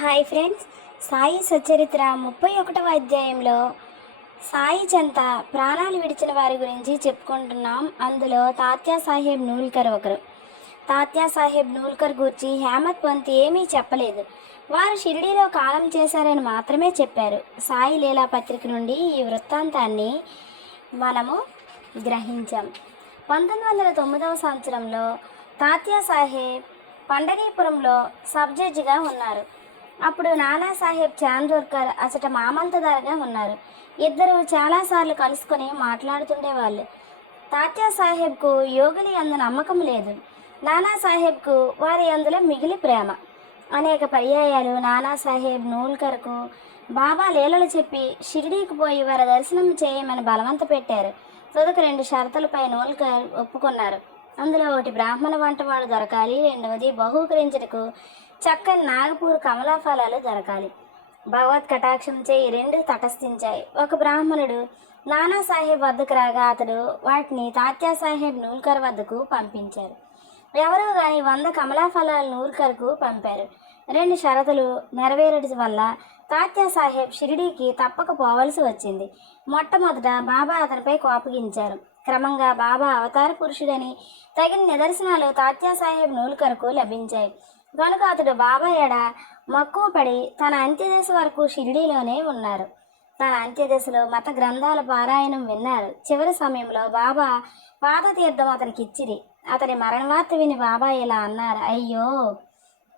Hi friends. Sai Satcharitra ముప్పై ఒకటవ అధ్యాయంలో సాయి చెంత ప్రాణాలు విడిచిన వారి గురించి చెప్పుకుంటున్నాం. అందులో తాత్యా సాహెబ్ నూల్కర్ ఒకరు. తాత్యా సాహెబ్ నూల్కర్ గురించి హేమత్ పంత్ ఏమీ చెప్పలేదు. వారు షిరిడీలో కాలం చేశారని మాత్రమే చెప్పారు. సాయి లీలా పత్రిక నుండి ఈ వృత్తాంతాన్ని మనము గ్రహించాం. పంతొమ్మిది వందల తొమ్మిదవ సంవత్సరంలో తాత్యా సాహెబ్ పండరీపురంలో సబ్ జడ్జిగా ఉన్నారు. అప్పుడు నానాసాహెబ్ చాందోర్కర్ అసట మామంతదారుగా ఉన్నారు. ఇద్దరు చాలాసార్లు కలుసుకొని మాట్లాడుతుండేవాళ్ళు. తాత్యా సాహెబ్కు యోగుని అందు నమ్మకం లేదు. నానాసాహెబ్కు వారి అందులో మిగిలి ప్రేమ. అనేక పర్యాయాలు నానాసాహెబ్ నూల్కర్కు బాబా లీలలు చెప్పి షిరిడీకి పోయి వారి దర్శనం చేయమని బలవంత పెట్టారు. తొదకు రెండు షరతులపై నూల్కర్ ఒప్పుకున్నారు. అందులో ఒకటి బ్రాహ్మణ వంటవాడు దొరకాలి రెండవది బహూకరించటకు చక్కని నాగపూర్ కమలా ఫలాలు దొరకాలి భగవత్ కటాక్షంచే ఈ రెండు తటస్థించాయి. ఒక బ్రాహ్మణుడు నానాసాహెబ్ వద్దకు రాగా అతడు వాటిని తాత్యా సాహెబ్ నూల్కర్ వద్దకు పంపించారు. ఎవరో కానీ వంద కమలా ఫలాలు నూల్కర్కు పంపారు. రెండు షరతులు నెరవేరడం వల్ల తాత్యా సాహెబ్ షిరిడీకి తప్పక పోవలసి వచ్చింది. మొట్టమొదట బాబా అతనిపై కోపగించారు. క్రమంగా బాబా అవతార పురుషుడని తగిన నిదర్శనాలు తాత్యా సాహెబ్ నూల్కర్కు లభించాయి. కనుక అతడు బాబా ఎడ మక్కువ పడి తన అంత్యదశ వరకు షిరిడీలోనే ఉన్నారు. తన అంత్యదశలో మత గ్రంథాల పారాయణం విన్నారు చివరి సమయంలో బాబా పాదతీర్థం అతనికి ఇచ్చిరి అతని మరణవార్త విని బాబా ఇలా అన్నారు అయ్యో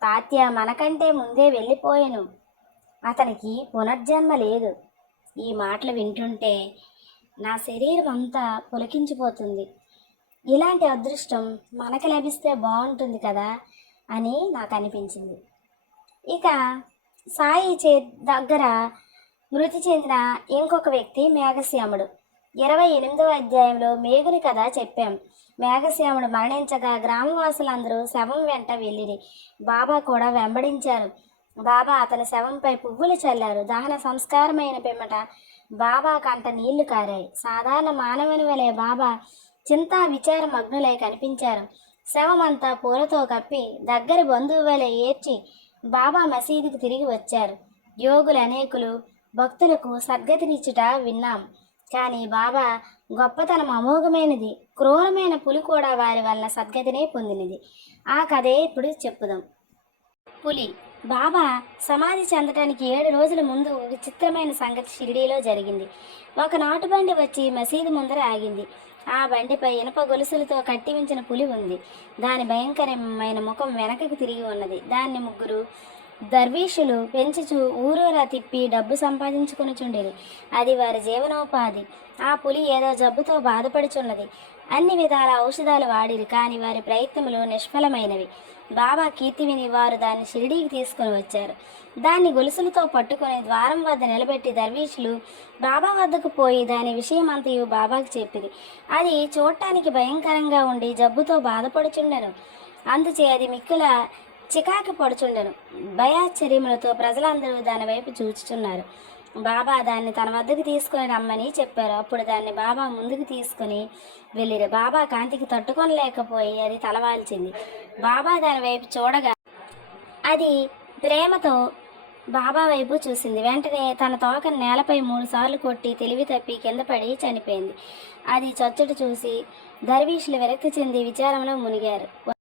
తాత్య మనకంటే ముందే వెళ్ళిపోయాను. అతనికి పునర్జన్మ లేదు. ఈ మాటలు వింటుంటే నా శరీరం అంతా పులకించిపోతుంది. ఇలాంటి అదృష్టం మనకు లభిస్తే బాగుంటుంది కదా. అని నాకు అనిపించింది ఇక సాయి చే దగ్గర మృతి చెందిన ఇంకొక వ్యక్తి మేఘశ్యాముడు. ఇరవై ఎనిమిదవ అధ్యాయంలో మేఘుని కథ చెప్పాం. మేఘశ్యాముడు మరణించగా గ్రామవాసులందరూ శవం వెంట వెళ్ళిరి. బాబా కూడా వెంబడించారు. బాబా అతని శవంపై పువ్వులు చల్లారు. దహన సంస్కారమైన పిమ్మట బాబా కంట నీళ్ళు కారాయి. సాధారణ మానవుని వలె బాబా చింతా విచార మగ్నులై కనిపించారు. శవమంతా పూలతో కప్పి దగ్గరి బంధువు వలె ఏడ్చి బాబా మసీదుకు తిరిగి వచ్చారు. యోగులు అనేకులు భక్తులకు సద్గతినిచ్చుట విన్నాం. కానీ బాబా గొప్పతనం అమోఘమైనది. క్రూరమైన పులి కూడా వారి వలన సద్గతినే పొందినది. ఆ కథే ఇప్పుడు చెప్పుదాం. పులి బాబా సమాధి చెందడానికి ఏడు రోజుల ముందు విచిత్రమైన సంగతి షిరిడీలో జరిగింది. ఒక నాటు బండి వచ్చి మసీదు ముందర ఆగింది. ఆ బండిపై ఇనుప గొలుసులతో కట్టి ఉంచిన పులి ఉంది. దాని భయంకరమైన ముఖం వెనకకు తిరిగి ఉన్నది. దాన్ని ముగ్గురు దర్వీషులు పెంచుచు ఊరూరా తిప్పి డబ్బు సంపాదించుకొనుచుండేది అది వారి జీవనోపాధి. ఆ పులి ఏదో జబ్బుతో బాధపడుచున్నది. అన్ని విధాల ఔషధాలు వాడిరి కానీ వారి ప్రయత్నములు నిష్ఫలమైనవి. బాబా కీర్తి విని వారు దాన్ని షిరిడీకి తీసుకొని వచ్చారు. దాన్ని గొలుసులతో పట్టుకొని ద్వారం వద్ద నిలబెట్టి దర్వీషులు బాబా వద్దకు పోయి దాని విషయం అంతయు బాబాకు చెప్పింది అది చూడటానికి భయంకరంగా ఉండి జబ్బుతో బాధపడుచుండెను. అందుచే అది మిక్కుల చికాకు పడుచుండెను. భయాశ్చర్యములతో ప్రజలందరూ దాని వైపు చూచుచున్నారు. బాబా దాన్ని తన వద్దకు తీసుకొని రమ్మని చెప్పారు. అప్పుడు దాన్ని బాబా ముందుకు తీసుకొని వెళ్ళిరు. బాబా కాంతికి తట్టుకొనలేకపోయి అది తలవాల్చింది. బాబా దాని వైపు చూడగా అది ప్రేమతో బాబా వైపు చూసింది. వెంటనే తన తోకను నేలపై మూడు సార్లు కొట్టి తెలివి తప్పి కింద పడి చనిపోయింది. అది చచ్చుట చూసి దర్వీషులు విరక్తి చెంది విచారంలో మునిగారు.